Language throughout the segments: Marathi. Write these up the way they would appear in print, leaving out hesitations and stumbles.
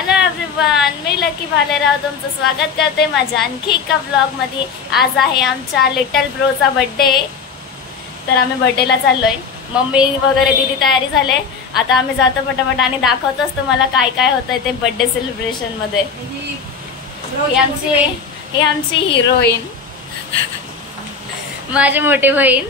हॅलो एव्हरीवन, मी लकी भालेराव तुमचं स्वागत करते माझ्या आणखी एका व्लॉग मध्ये। आज आहे आमच्या लिटल ब्रोचा बर्थडे, तर आम्ही बर्थडेला चाललोय। मम्मी वगैरे दीदी तयारी झाले, आता आम्ही जातो पटापट आणि दाखवतोच तुम्हाला काय काय होतंय ते बर्थडे सेलिब्रेशन मध्ये। ही आमची हिरोईन माझी मोठी बहीण।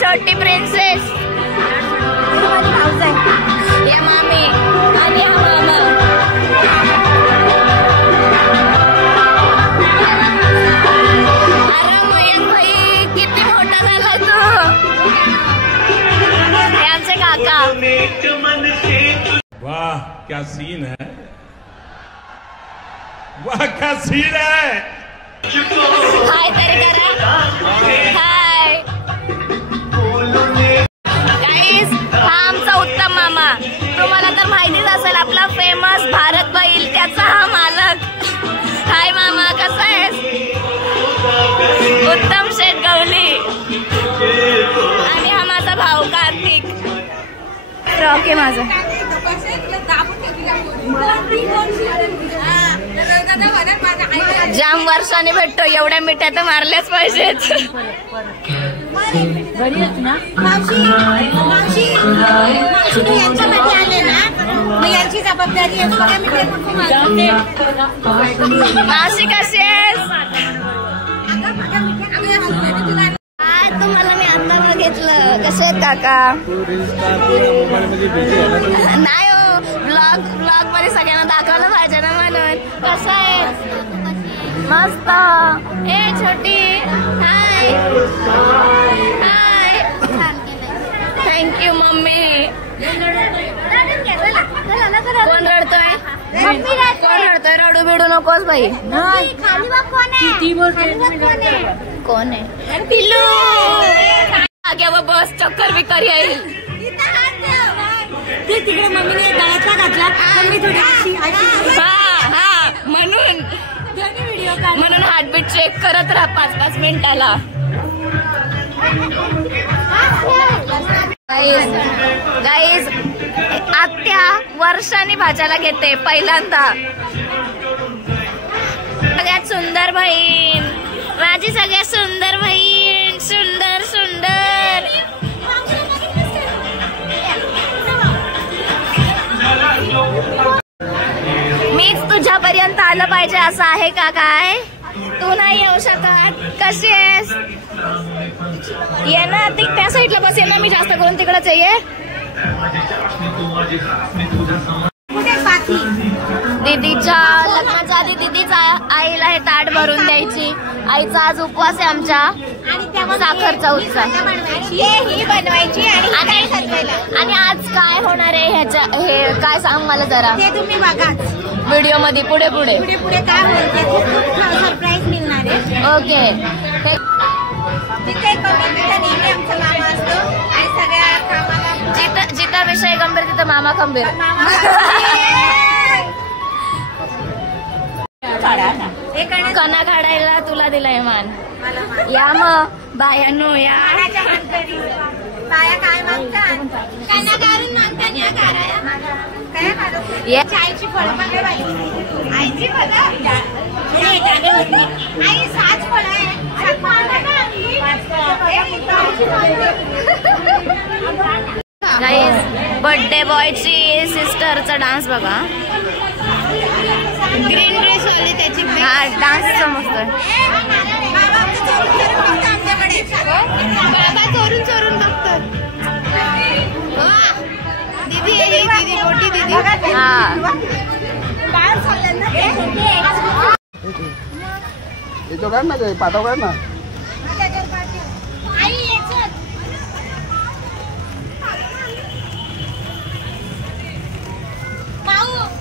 छोटी प्रिन्सेस या मामी आणि हा मामा। अरे मयंक भाई किती मोठा झाला तू। हे आमचे काका। वाह क्या सीन है, वाह क्या सीन है। हाय तरी करा, हाय गाईज। हा आमचा उत्तम मामा, तुम्हाला तर माहितीच असेल आपला फेमस भारत बैल, त्याचा हा मालक। हाय मामा, कसा आहेस? उत्तम शेठ गवली आणि हा माझा भाऊ कार्तिक। रॉकी माझा। जाम वर्षाने भेटतो, एवढ्या मिठ्या तर मारल्याच पाहिजेत। यांची जबाबदारी मावशी कशी आहेस? तुम्हाला मी आता बघितलं, कसे आहेत काका? नाही हो, ब्लॉग मध्ये सगळ्यांना दाखवलं पाहिजे ना, म्हणून। कसं आहे? मस्त। ए छोटी, हाय हाय। Thank you mummy. कोण रडतोय? कोण रडतोय? रडू बिडू नकोस बाई। कोण आहे? पिल्लू। आगे बस चक्कर बिक्कर येईल। ते तिकडे मम्मीने गळ्यातला घातला, मम्मी थोडी हा म्हणून हार्टबीट चेक करत राहा 5-5 मिनिटाला। गाईज आत्या वर्षांनी भाज्याला घेते पहिल्यांदा। सगळ्यात सुंदर बहीण माझी, सगळ्यात सुंदर बहीण, सुंदर सुंदर। मीच तुझ्यापर्यंत आलं पाहिजे असं आहे का काय? तू नाही येऊ शकत? कशी आहेस? ये ना, त्या साईडला बस, ये ना, मी जास्त करून तिकडेच आहे। दीदीच्या लग्नाच्या आधी दीदीच्या आईला हे ताट भरून द्यायची। आईचा आज उपवास आहे आमच्या, साखरचा उत्सव ही बनवायची आणि आज काय होणार आहे ह्याच्या, हे काय सांग मला जरा। ते तुम्ही बघा व्हिडिओ मध्ये पुढे पुढे काय होईल, सरप्राईज मिळणार आहे। ओके। तिथे नेहमी आमचा मामा असतो आणि सगळ्या कामाला जिथं विषय गंभीर तिथं मामा खंबीर। कणा काढायला तुला दिलाय मान। या मग बायांनो या। बाया काय मागतात? काना काढून मागतात या काराया. काय काढू? ये आईची फळं बघा बाई. आईची फळं. आई 7 फळं आहे. 7 फळं का आणली? 5 गाईस बर्थडे बॉयची सिस्टरचा डान्स बघा. ग्रीन ड्रेस वाली त्याची. हा डान्स समजतोय. बाबा चोरून चोरून बघतात. दीदी दीदी मोठी दीदी. हा याच्यावर काढ ना ते पाठव काढ ना.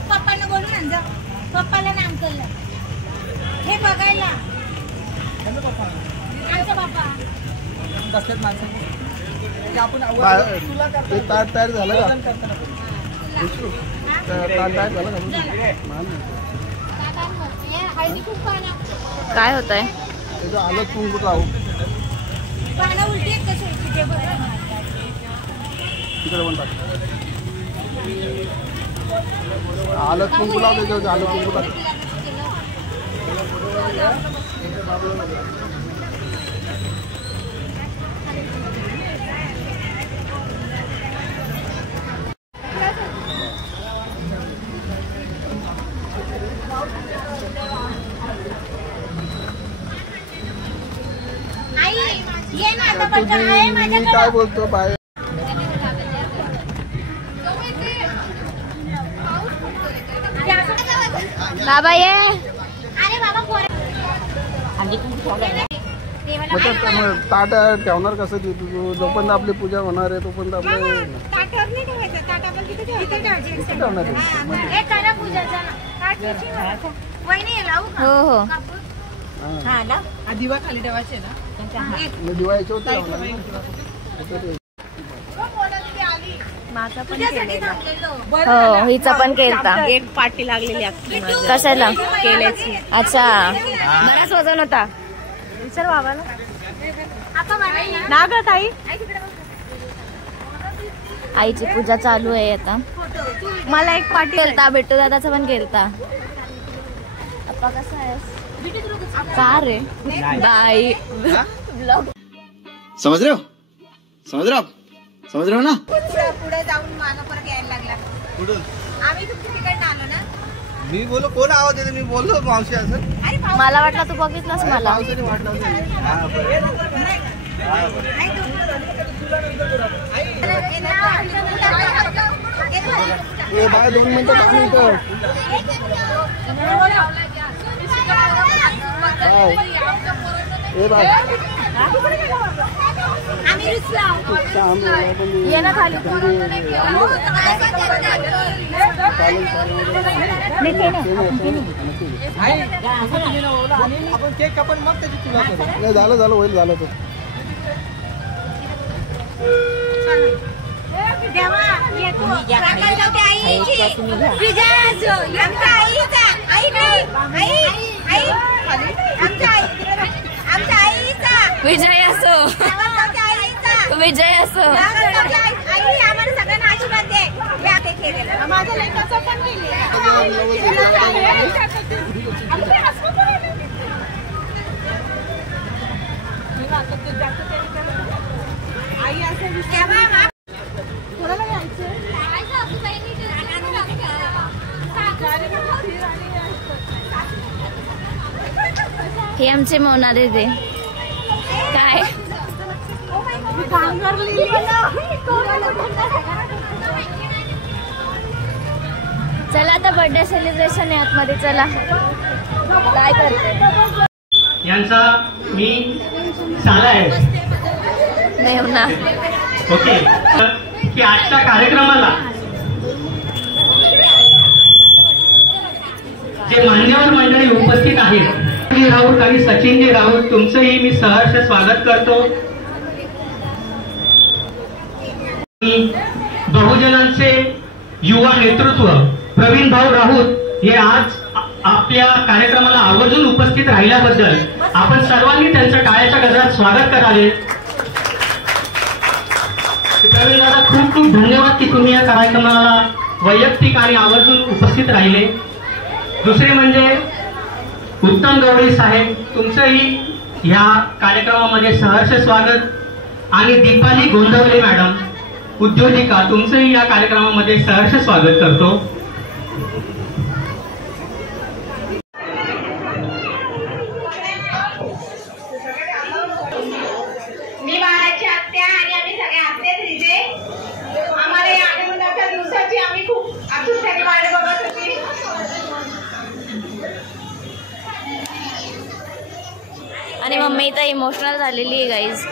पप्पाला बोलून आण जा. पप्पाला नाम केलं हे बघायला. आमचा बाप्पा ते ताट तयार झालं का? ताट तयार झालं का? हळदी खूप पाना काय होत आहे? त्याचं आलं कुंकू लावू. पाना उलटी आहेत कशी तिकडे पण टाक. आलं कुंकू लाव. त्याच्यावर आलं कुंकू टाक. ये ना आता पटकन आहे मी माझ्याकडे. काय बोलतो बाय. बाबा ये. अरे बाबा पोरं. मग ताट ठेवणार कसं? जोपर्यंत आपली पूजा होणार आहे तोपर्यंत आपलं ताटावर नाही ठेवायचं. ताटावर तिथे ठेवायची. किती ठेवणार आहे? हे करा पूजा चला. ताट ठेवायची मला. वहिनी लावू का? हो हो कापूर. हां. हा लाव. दिवा खाली ठेवायचे ना. मी दिवाळीच्या होते ठेवणार ना. माझा पण तुझ्यासाठी थांबलेलो. हो हिचा पण केलता. एक पाटी लागलेली अख्खी कशाला? केल्याची. अच्छा बराच वजन होता. विचार बाबाला. आपण म्हणायला ना ग ताई. आई तिकडे बघ. आईची पूजा चालू आहे आता. फोटो. मला एक पाटी केलता. बिट्टू दादाचा पण केलता. अप्पा कसा आहेस? का रे बाई ब्लॉग समझ रहे हो? समझ रहे हो आप? समझ रहे हो ना? पुढे जाऊन मला परत यायला लागला. आम्ही तुमच्या तिकडनं आलो ना. मी बोललो कोण आवाज येते? मी बोललो मावशी असं. अरे पाऊस. मला वाटलं तू बघितलंस मला. मावशीने वाटलं ए बाय 2 मिनिटं थांब इथं. ए बाय आम्ही रुसलो. ये ना खाली. आपण केक कापून मग त्याची तुला करू. झालं झालं होईल झालं तर. देवा येतो. प्रकल्पाची आईची. विजयाचो. आमच्या आईचा. आई नाही. आई. आमच्या आई. आमच्या आईचा. विजय असो. आमच्या आईचा. विजय असो. आई आम्हाला सगळ्यांना आशीर्वाद दे. या ते केलेलं. माझ्या लेकाचं पण आई असं कोणाला घ्यायचं? ही आमची मोना दीदी. काय चला आता बर्थडे सेलिब्रेशन आहे आतमध्ये. चला काय करते यांचा मी साला आहे. मेवना. ओके की आजच्या कार्यक्रमाला जे मान्यवर मंडळी उपस्थित आहेत राऊत आणि सचिनजी राऊत तुमचंही मी सहर्ष स्वागत करतो. बहुजनांचे युवा नेतृत्व प्रवीण भाऊ राऊत हे आज आपल्या कार्यक्रमाला आवर्जून उपस्थित राहिल्याबद्दल आपण सर्वांनी त्यांचं टाळ्याच्या गजरात स्वागत करावे. प्रवीण दादा खूप खूप धन्यवाद की तुम्ही या कार्यक्रमाला वैयक्तिक आणि आवर्जून उपस्थित राहिले. दुसरे म्हणजे उत्तम गवळी साहेब, तुमचंही या कार्यक्रमामध्ये सहर्ष स्वागत. आणि दीपाली गोंदवले मॅडम उद्योजिका, तुमचंही या कार्यक्रमामध्ये सहर्ष स्वागत करतो. मी बाळाची आत्या आणि आम्ही सगळे आत्याच इथे. आम्हाला या आनंदाच्या दिवसाची आम्ही खूप आतुरतेने वाट बघत होती. आणि मम्मी तर इमोशनल झालेली आहे गाईज.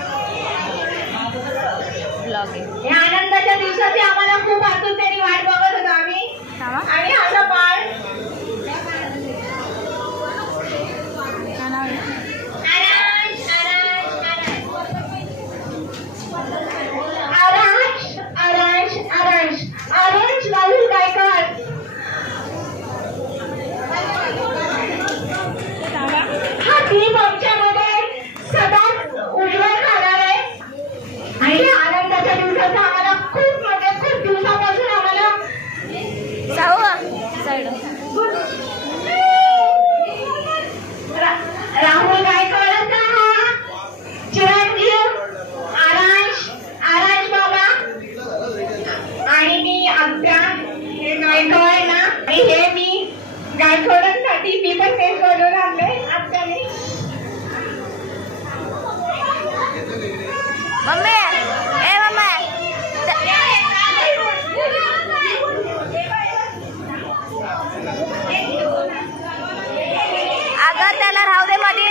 ब्लॉग आहे. या आनंदाच्या दिवसाची आम्हाला खूप आतुरतेने वाट बघत होतो आम्ही. आणि हा बाळ आरंज राहुल गायकवाड. हा दीप आमच्यामध्ये सदा उज्ज्वल राहणार आहे. आणि या आनंदाच्या दिवसाचा आम्हाला खूप दिवसापासून आम्हाला राहुल गायकवाडांचा हा चिरंजीव आरंज बाबा आणि मी आत्या हे गायकवाड ना. आणि हे मी गायकवाडांसाठी मी पण केक बनवून आणले आत्याने. मम्मी ए मम्मी अगं त्याला राहू दे मध्ये.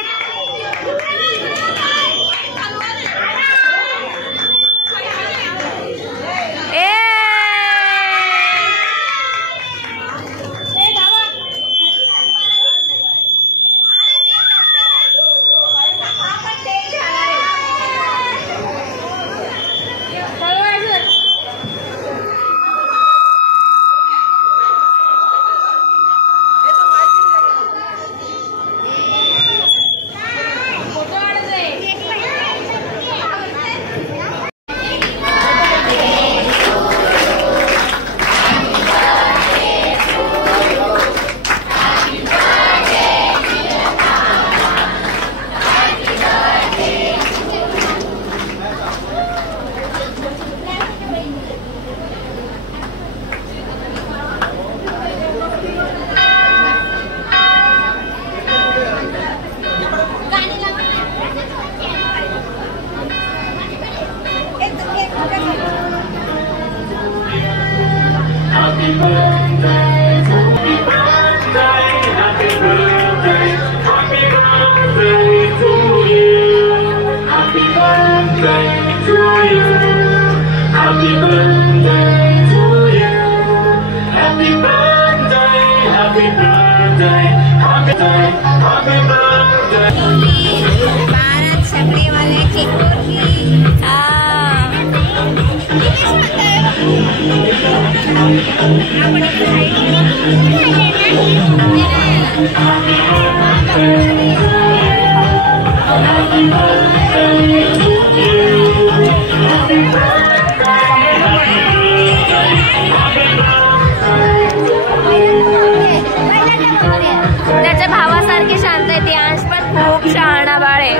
त्याच्या भावासारखी शांत आहे ती. अंश पण खूप शहाणा बाळ आहे.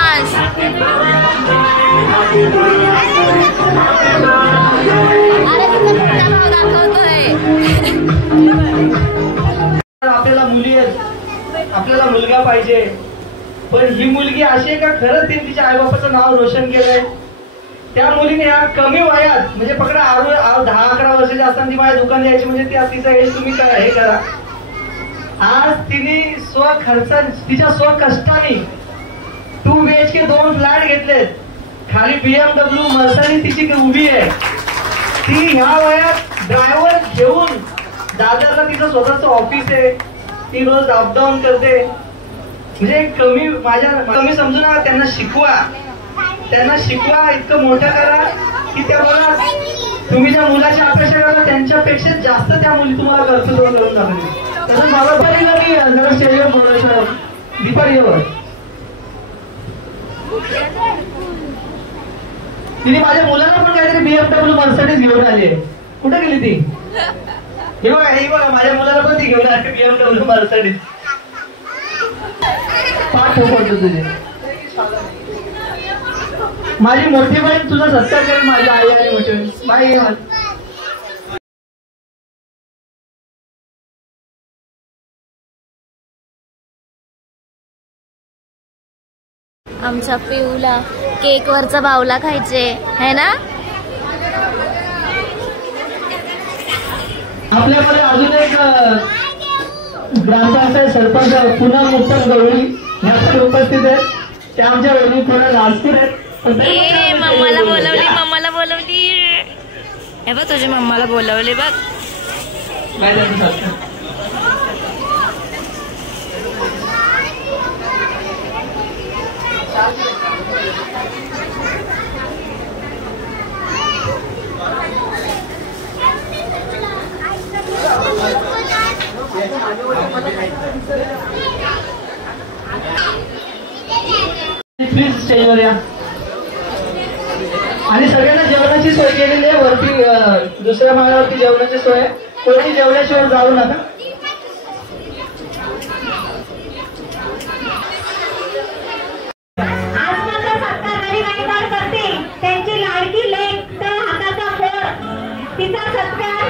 अंश भाव दाखवतोय. आपल्याला मुली आपल्याला मुलगा पाहिजे, पण ही मुलगी अशी आहे का खरंच तिने तिच्या आईबापाचं नाव रोशन केलंय. त्या मुलीने या कमी वयात म्हणजे पकडा 10-11 वर्षाची असताना ती माझ्या दुकान द्यायची म्हणजे ती तिचा एज तुम्ही करा हे करा. आज तिने तिच्या स्वकष्टाने 2 BHK 2 फ्लॅट घेतलेत. खाली BMW मर्सिडीज तिची उभी आहे. ती ह्या वयात ड्रायव्हर घेऊन दादरला तिचं स्वतःचं ऑफिस आहे. ती रोज अपडाऊन करते. म्हणजे कमी समजू नका. त्यांना शिकवा इतकं मोठं करा की त्या बघा तुम्ही ज्या मुलाची अपेक्षा करता त्यांच्यापेक्षा जास्त त्या मुली तुम्हाला कर्तृत्व करून दाखवतील. तसंच मला पहिलं मी जरा स्टेजवर बोलायचं. दीपालीवर तिने माझ्या मुलाला पण काहीतरी BMW मर्सिडीज घेऊन आली आहे. कुठे गेली ती? हे बघा माझ्या मुलाला पण ती घेऊन आली BMW मर्सिडीज. पाठ ठोकवतो तुझे. माझी मोठी बहीण तुझा सत्कार करेल. माझी आई आणि मोठी बाई. आमच्या पिऊला केक वरचा बावला खायचे है ना. आपल्याकडे अजून एक ग्रामपंचायत सरपंच पुन्हा मुक्तक गवळी यासाठी उपस्थित आहेत. ते आमच्या वहिनी थोड्या लाजपूर आहेत. मम्माला बोलवली. हे बघ तुझ्या मम्माला बोलवले बघ. प्लीज स्टेजवर या. आणि सगळ्यांना जेवणाची सोय केलेली आहे. वरती दुसऱ्या माळ्यावरती जेवणाची सोय. कोणी जेवल्याशिवाय जाऊ नका. आज मात्र सत्कारणारी गायकवाड करतील त्यांची लाडकी लेक तर हाताचा फोड तिचा सत्कार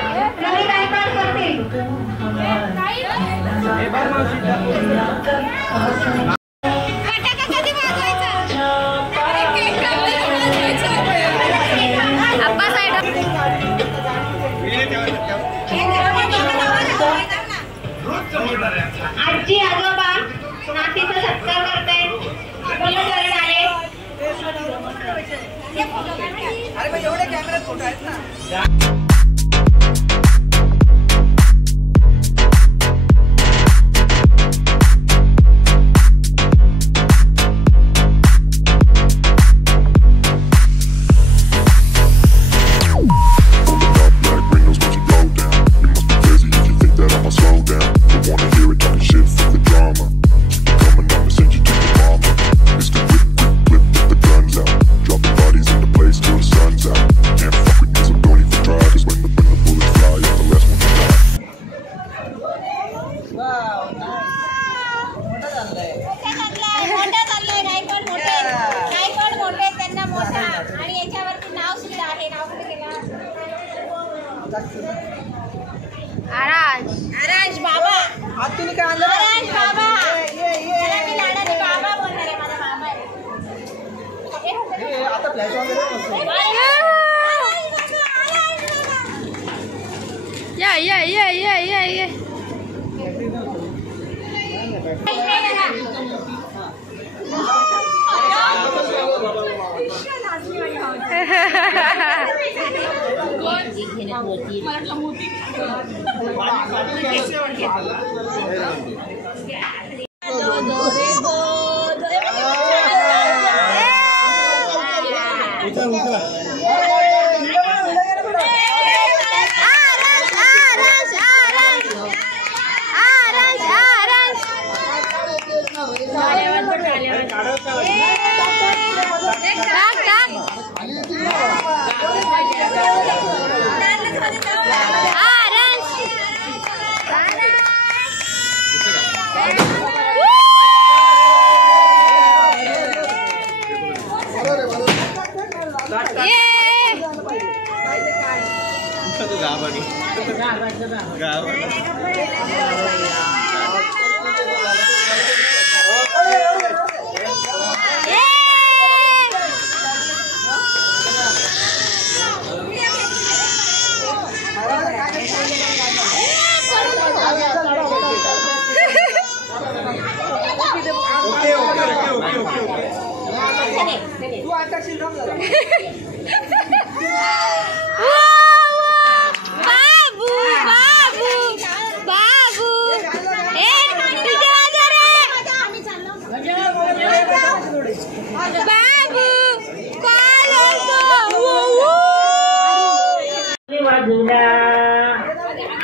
रवी गायकवाड करतील. आजी आजोबा नातीचा सत्कार करते. मुलं आले. आराज बाबा आज तुम्ही काय आणलं? आराज बाबा त्याला मी लाडाने बाबा बोलणार आहे. माझा बाबा आहे. आता फ्लॅश वगैरे या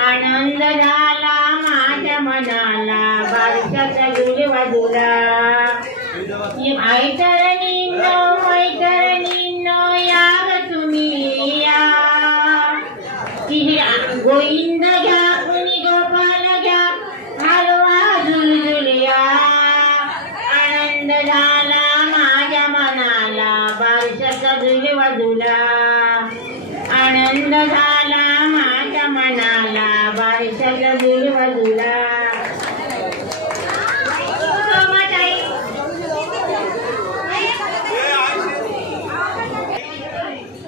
आनंद झाला माझ्या मनाला बारशाचा डोले वाजूला मैत्रिणींनो या की गोविंद घ्या कुणी गोपाल घ्या हलवा झुलझुलिया आनंद झाला माझ्या मनाला बारशाचा झुल वाजूला आनंद झाला माझ्या मनाला बारशाचा झुल वाजूला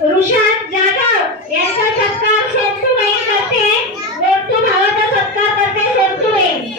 ऋषभ जाधव यांचा सत्कार सोनटूबाई करते मोठू भावाचा सत्कार करते सोनटूबाई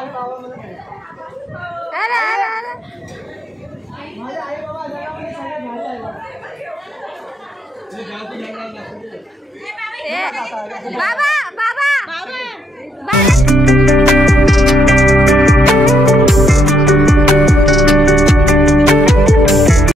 माझे बाबा मला नाही. अरे अरे अरे माझे आई बाबा जगामध्ये सगळ्यात भारी आहे बघा. बाबा बाबा